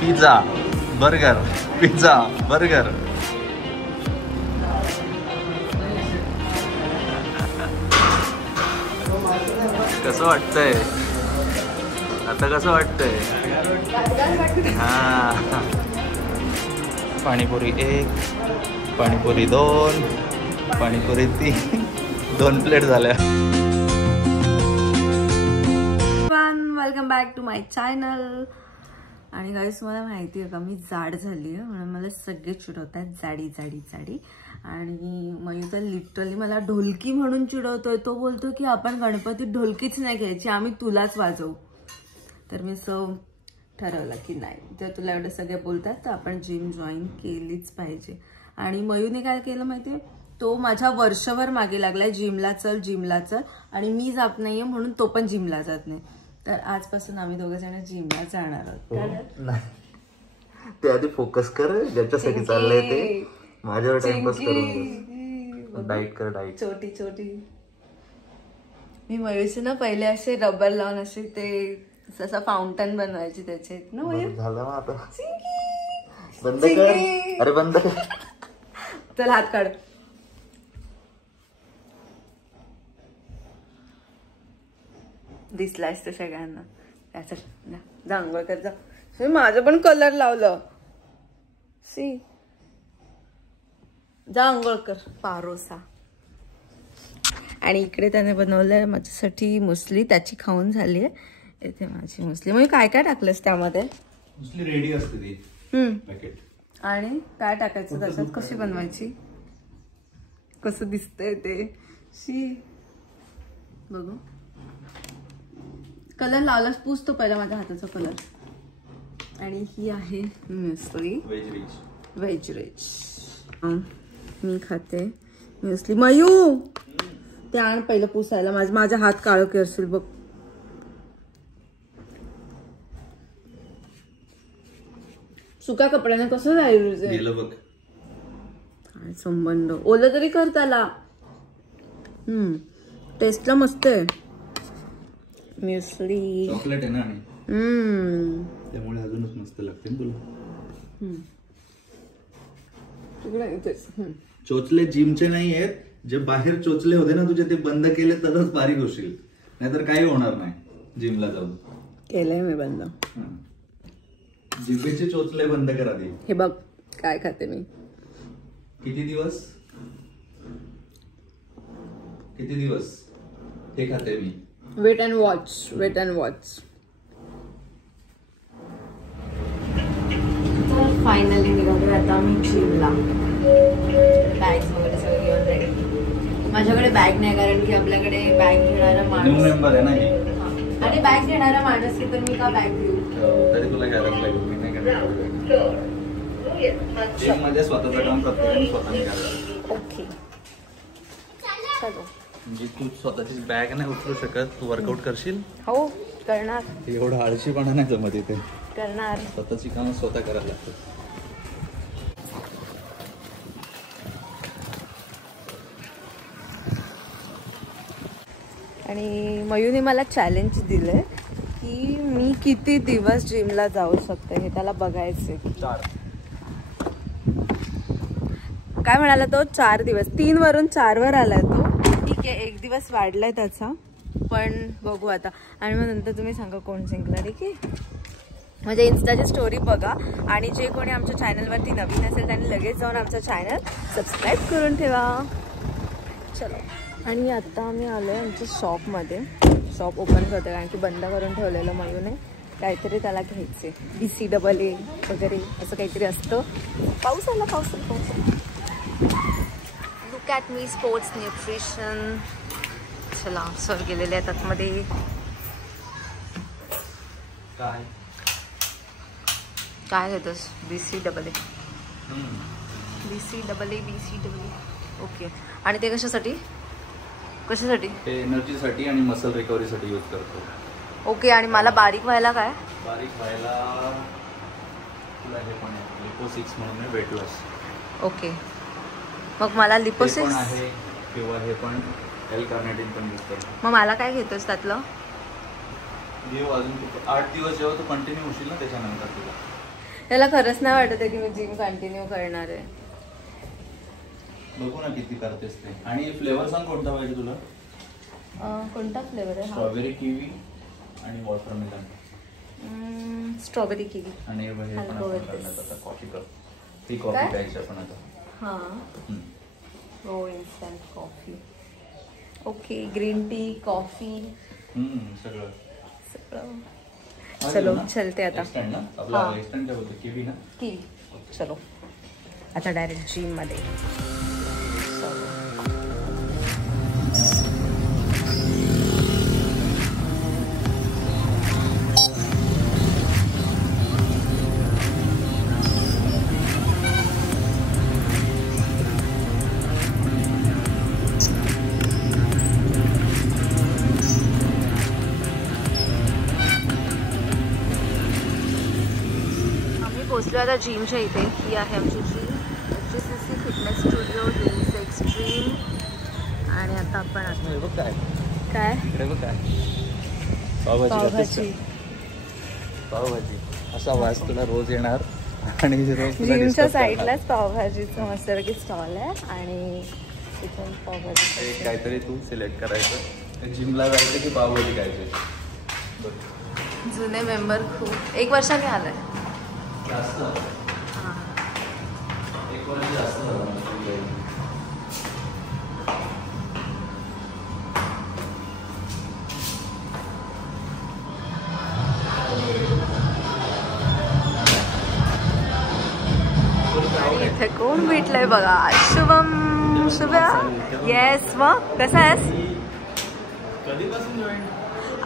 Pizza burger, pizza burger. कसं वाटतंय आता, कसं वाटतंय? हा, पाणीपुरी 1, पाणीपुरी 2, पाणीपुरी 3, 2 प्लेट झाल्या. Welcome back to my channel. आणि गाईस मला माहिती आहे का मी जाड झाली आहे म्हणून मला सगळे चिडवतात जाडी जाडी जाडी. आणि मयूर तर लिटरली मला ढोलकी म्हणून चिडवतोय. तो बोलतो की आपण गणपतीत ढोलकीच नाही घ्यायची, आम्ही तुलाच वाजवू. तर मी ठरवलं की नाही, जर तुला एवढे सगळे बोलतात तर आपण जिम जॉईन केलीच पाहिजे. आणि मयूरने काय केलं माहितीये, तो माझ्या वर्षभर मागे लागलाय जिमला चल जिमला चल, आणि मी जात नाहीये म्हणून तो पण जिमला जात नाही. तर आजपासून आम्ही दोघे जण जिमला जाणार आहोत. ते आधी फोकस कर, ज्याच्यासाठी चाललंय ते. माझ्यावर टाइमपास करून डाईट कर, डाईट. छोटी छोटी मी मयूरचे ना पहिले असे रबर लावून असे ते असं फाउंटन बनवायची त्याचे ना. मयूर झालं मग आता बंद कर. अरे बंद कर. चल हात काढ. दिसलायस तर सगळ्यांना. जा अंघोळ कर जा. माझं पण कलर लावलं. सी जा अंघोळ कर पारोसा. आणि इकडे त्याने बनवलंय माझ्यासाठी मुसली, त्याची खाऊन झाली आहे. इथे माझी मुसली. म्हणजे काय काय टाकलंस त्यामध्ये? मुसली रेडी असते ती पॅकेट. आणि काय टाकायचं त्याच्यात, कशी बनवायची, कसं दिसतंय ते. शी बघू. कलर लावलास, पुसतो पहिला माझ्या हाताचा कलर. आणि ही आहे मुसली व्हेज रिच. मी खाते मुसली. मयू ते आण पहिलं पुसायला. माझ्या हात काळं करशील बघ. सुका कपड्याने कसं जाईल बघ. काय संबंध, ओलं तरी कर त्याला. टेस्टला मस्त आहे म्युसली. चॉकलेट आहे ना, आणि त्यामुळे अजूनच मस्त लागते तुला. चोचले जिमचे नाही आहेत, जे बाहेर चोचले होते ना तुझे ते बंद केले तरच बारीक होशील, नाहीतर काही होणार नाही. जिमला जाऊन केलंय मी बंद. जिभेचे चोचले बंद करा दे. हे बघ काय खाते मी. किती दिवस हे खाते मी. Wait and watch, wait and watch. Finally निघालो आता मी जिमला. बॅग्स वगैरे सगळं घेऊन रेडी. माझ्याकडे बॅग नाही कारण की आपल्याकडे बॅग घेणारा माणूस मेंबर आहे ना हे. आणि बॅग घेणारा माणूस तर मी का बॅग घेऊ. तरी तुला घ्यायलाच लागेल. मी नाही करणार. जिम मध्ये स्वतःचं काम प्रत्येकाने स्वतःने करायचं. ओके चलो. म्हणजे तू स्वतःची बॅग नाही उचलू शकत, तू वर्कआउट करशील. हो करणार. एवढं आळशीपणा नाही जमत इथे. करणार. स्वतःची कामं स्वतः करायला लागतात. आणि मयूने मला चॅलेंज दिलंय की मी किती दिवस जिमला जाऊ शकते हे त्याला बघायचंय. 4. काय म्हणाला तो? 4 दिवस. 3 वरून 4 वर आलाय तो. ठीक आहे, 1 दिवस वाढलाय त्याचा, पण बघू आता. आणि मग नंतर तुम्ही सांगा कोण जिंकला. ठीक आहे. म्हणजे इन्स्टाची स्टोरी बघा. आणि जे कोणी आमच्या चॅनलवरती नवीन असेल त्यांनी लगेच जाऊन आमचं चॅनल सबस्क्राईब करून ठेवा. चलो. आणि आता आम्ही आलो आहे आमच्या शॉपमध्ये. शॉप ओपन करतो कारण की बंद करून ठेवलेलं मयूने. काहीतरी त्याला घ्यायचे, BCAA वगैरे असं काहीतरी असतं. पाऊस आला, पाऊस आला. Look at me sports nutrition. चला सर गेलेले आहेत आतमध्ये. काय घेतोस? BCAA. ओके. आणि ते कशासाठी? ते एनर्जीसाठी आणि मसल रिकव्हरीसाठी यूज करतो. ओके. आणि मला बारीक व्हायला काय? बारीक व्हायला तुला हे पण आहे लिपोसिक्स म्हणून आहे, वेट लॉस. ओके. मग मला लिपोसिक्स आहे किंवा हे पण L-कार्निटिन पण यूज करतो. मग मला काय घेतोस त्यातलं? जेव्हा अजून 8 दिवस जेव्हा तू कंटिन्यू होशील ना त्याच्यानंतर तुला त्याला खरंच नाही वाटत आहे की मी जिम कंटिन्यू करणार आहे. बघू ना किती करतेस ते. आणि फ्लेवर सांग कोणता पाहिजे तुला? कोणता फ्लेवर आहे? स्ट्रॉबेरी किवी आणि वॉटरमेलन. Strawberry kiwi. आणि हे पण आपण करण्यात आता कॉफी कप. ती कॉफी प्यायची आपण आता. हां हो, instant coffee. Okay, green tea, coffee, सगळं सगळं. चलो चलते आता. आपला इन्स्टंट काय बोलतो? किवी ना? किवी. चलो आता डायरेक्ट जिम मध्ये. पोचलो आता जिमच्या इथे. ही आहे आमची gym, HCC fitness studio dreams extreme. आणि आता आपण काय काय पावभाजी. पावभाजी असा वास तुला रोज येणार. आणि जिमच्या साईडलाच पावभाजीचं मस्तपैकी स्टॉल आहे. आणि तिथून पावभाजी काहीतरी तू सिलेक्ट करायचं. जिमला जायचं की पावभाजी खायची. जुने मेंबर खूप 1 वर्षाने आलाय. जास्त. एक वर्ष जास्त झालं. इथे कोण भेटलंय बघा. शुभम. शुभ्या. येस. मग कसा आहेस? कधीपासून जॉईन?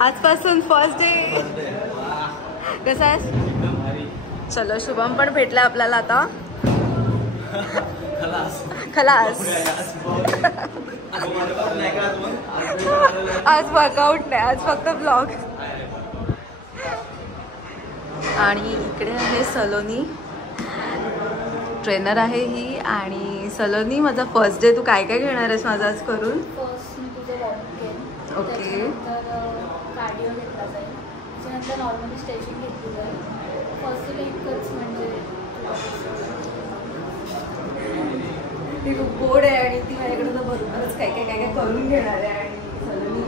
आजपासून फर्स्ट डे. कसा आहेस? चलो शुभम पण भेटला आपल्याला आता. खलास. आज वर्कआउट नाही, आज फक्त ब्लॉग. आणि इकडे आहे सलोनी, ट्रेनर आहे ही. आणि सलोनी, माझा फर्स्ट डे, तू काय काय घेणार आहेस माझा आज करून? फर्स्ट मी तुझं वॉर्म केलं. ओके. कार्डिओ घेतला जाईल. त्याच्यानंतर नॉर्मली स्ट्रेचिंग घेतली जाईल. फर्स्ट एकच म्हणजे ती खूप गोड आहे आणि ती माझ्याकडे तर भरपूरच काय काय करून घेणार आहे. आणि सलोनी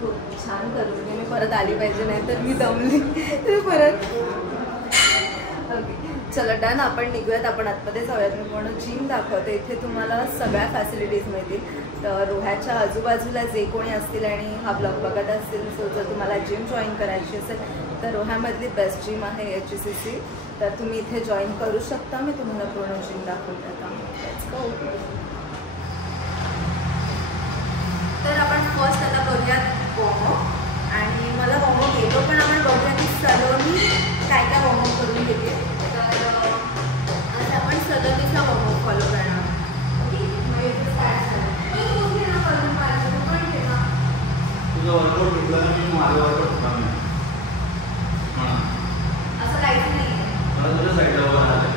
खूप छान करून घे. मी परत आली पाहिजे, नाही तर मी दमली तर परत. ओके चला डन. आपण निघूयात. आपण आतमध्ये जाऊयात. मी पूर्ण जिम दाखवते. इथे तुम्हाला सगळ्या फॅसिलिटीज मिळतील. तर रोह्याच्या आजूबाजूला जे कोणी असतील आणि हा ब्लॉग बघत असतील, सो जर तुम्हाला जिम जॉईन करायची असेल तर रोह्यामधली बेस्ट जिम आहे HCC. तर तुम्ही इथे जॉईन करू शकता. मी तुम्हाला पूर्ण जिम दाखवते आता. तर आपण फर्स्ट आता करूयात वॉर्मअप. आणि मला वॉर्मअप येतो, पण आपण बघूया की सलोनी काय काय वॉर्मअप करून घेते. तर आज आपण सलोनीचा वॉर्मअप फॉलो करणार. ओके तुझं वर्कआउट घेतलं ना, मी माझं वर्कआउट काम नाही असं काहीच नाही आहे. मला तुझ्या साईडला उभं राहायचं.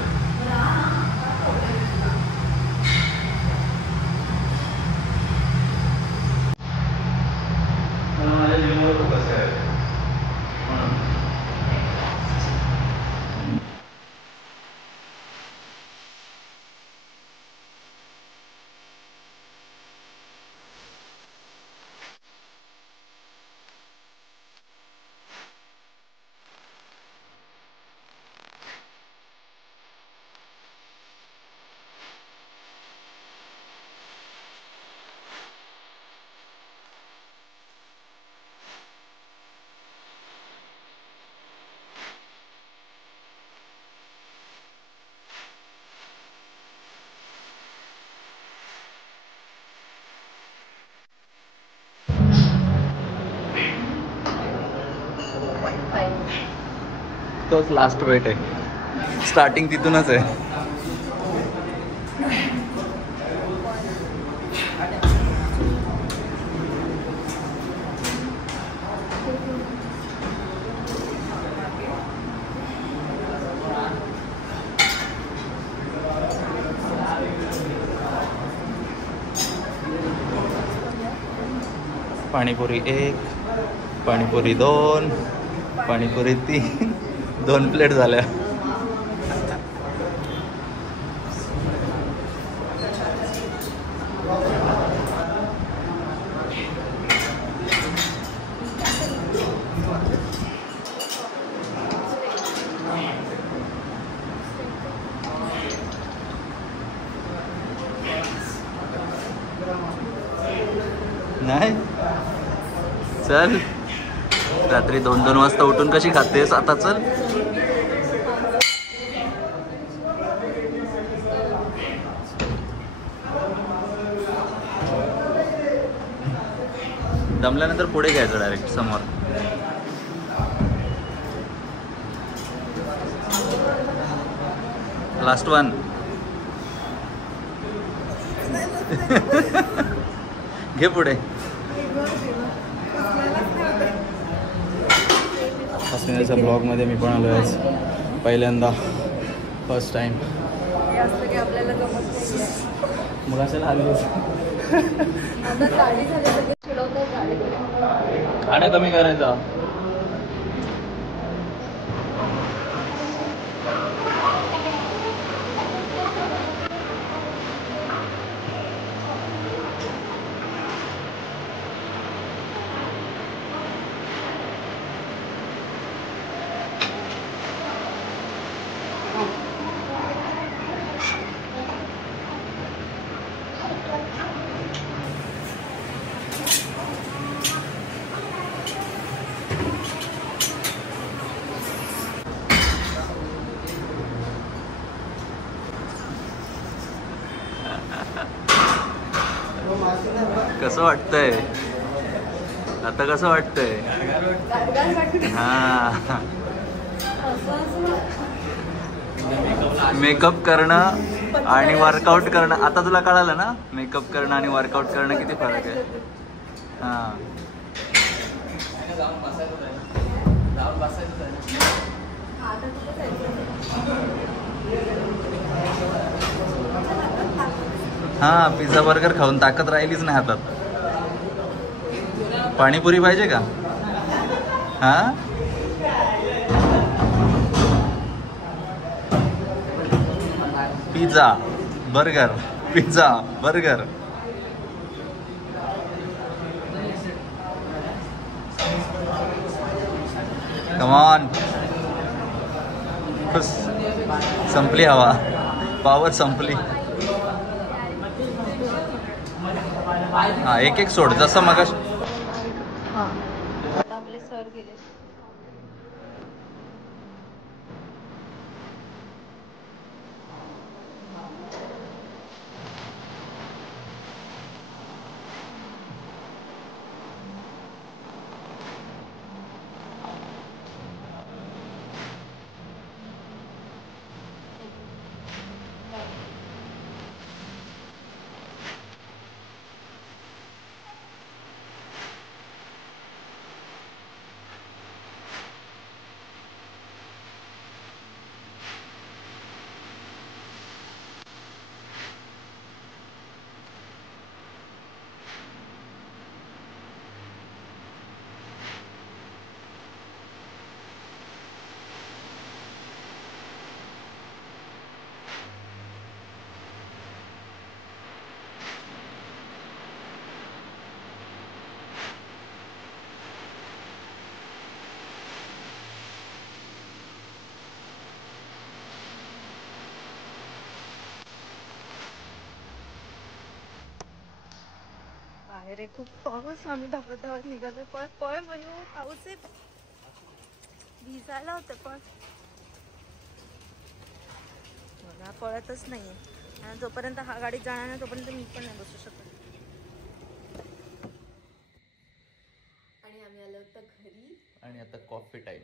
मला माझ्या जिमवर फोकस आहे. तोच लास्ट वेट आहे. स्टार्टिंग तिथूनच आहे. पाणीपुरी 1, पाणीपुरी 2, पाणीपुरी 3, 2 प्लेट झाल्या. चल रात्री 2-2 वाजता उठून कशी खातेस आता? चल दमल्यानंतर पुढे घ्यायचं डायरेक्ट समोर. Last one. घे पुढे. हसण्याच्या ब्लॉगमध्ये मी पण आलो आज पहिल्यांदा, फर्स्ट टाइम. मग असेल आलो. खाणं कमी करायचं. कसं वाटतंय आता? कसं वाटतंय? हा, मेकअप करणं आणि वर्कआउट करणं. आता तुला कळालं ना मेकअप करणं आणि वर्कआउट करणं किती फरक आहे. हा, हा, पिझ्झा बर्गर खाऊन ताकद राहिलीच नाही हातात. पाणीपुरी पाहिजे का? हा, pizza burger, pizza burger. Come on. बस संपली हवा, पावर संपली. हा, एक एक सोड जसं मग. आपले सर गेले. बाहेर खूप पाऊस. आम्ही धावत धावत निघालो. पण पळ म्हणून पाऊस आहे. भिजायला होतं पण मला पळतच नाहीये. आणि जोपर्यंत हा गाडीत जाणार नाही तोपर्यंत मी पण नाही बसू शकत. आणि आम्ही आलो होतो घरी. आणि आता कॉफी टाइम.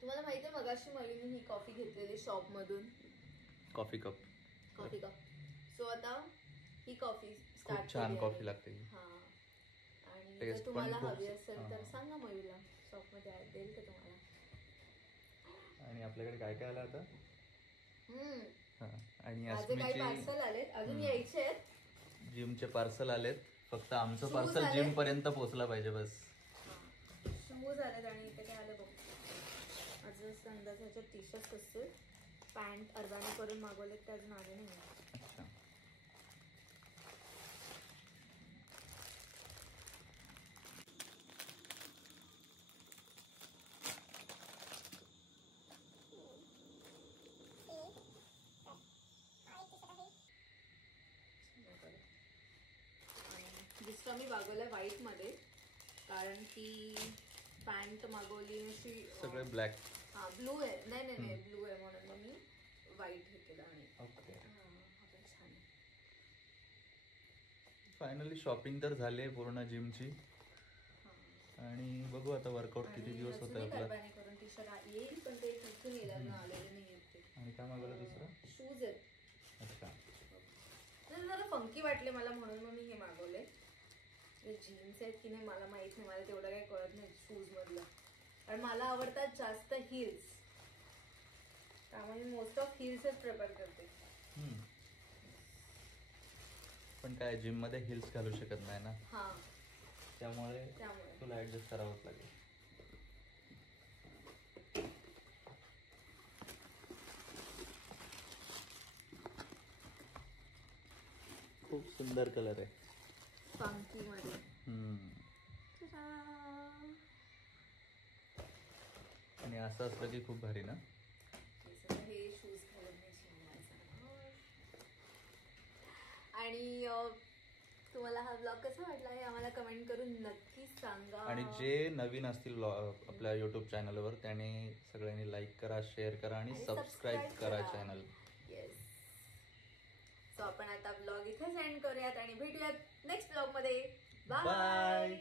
तुम्हाला माहिती आहे मगाशी मयुनी ही कॉफी घेतलेली शॉप मधून. Coffee cup. सो आता ही कॉफी खूप छान कॉफी लागते. हा, आणि जर तुम्हाला हवी असेल तर सांगा मयूला, शॉप मध्ये देईल का तुम्हाला. आणि आपल्याकडे काय काय आलं आता? आणि काही पार्सल आलेत, अजून यायचे आहेत. जिमचे पार्सल आलेत. फक्त आमचं पार्सल जिम पर्यंत पोहोचला पाहिजे बस. शूज आलेत आणि इथे काय आलं बघ. माझं संध्याच्या टी शर्ट असतील. पॅन्ट अर्धाने करून मागवलेत ते अजून आले नाही. अच्छा. जिसका मी बाग मागवलंय व्हाईट मध्ये, कारण की पॅन्ट मागवली अशी सगळे ब्लॅक. हा ब्लू आहे, नाही ब्लू आहे म्हणून मग मी व्हाईट हे केलं. आणि ओके छान. फायनली शॉपिंग तर झाली पूर्ण जिमची, आणि बघू आता वर्कआउट किती दिवस होत आहे आपला. करून टी शर्ट येईल पण ते तिथून येणार ना, आलेले नाही आहेत ते. आणि काय मागवलं दुसरं? शूज आहेत. अच्छा, जरा फंकी वाटले मला म्हणून मग मी हे मागवले. जीन्स आहेत की नाही मला माहित नाही, मला तेवढं काही कळत नाही शूज मधलं, कारण मला आवडतात जास्त हिल्स, त्यामुळे मोस्ट ऑफ हिल्सच प्रेफर करते. पण काय जिम मध्ये हिल्स घालू शकत नाही ना. हा, त्यामुळे तुला ऍडजस्ट करावंच लागेल. खूप सुंदर कलर आहे फंकी मध्ये. आणि असं असलं की खूप भारी ना. हे शूज घालून आणि तुम्हाला हा ब्लॉग कसा वाटला हे आम्हाला कमेंट करून नक्कीच सांगा. आणि जे नवीन असतील आपल्या युट्यूब चॅनलवर त्याने सगळ्यांनी लाईक करा, शेअर करा आणि सबस्क्राईब करा चॅनल. येस. सो आपण आता ब्लॉग इथेच एंड करूयात आणि भेटूयात नेक्स्ट ब्लॉग मध्ये. बाय.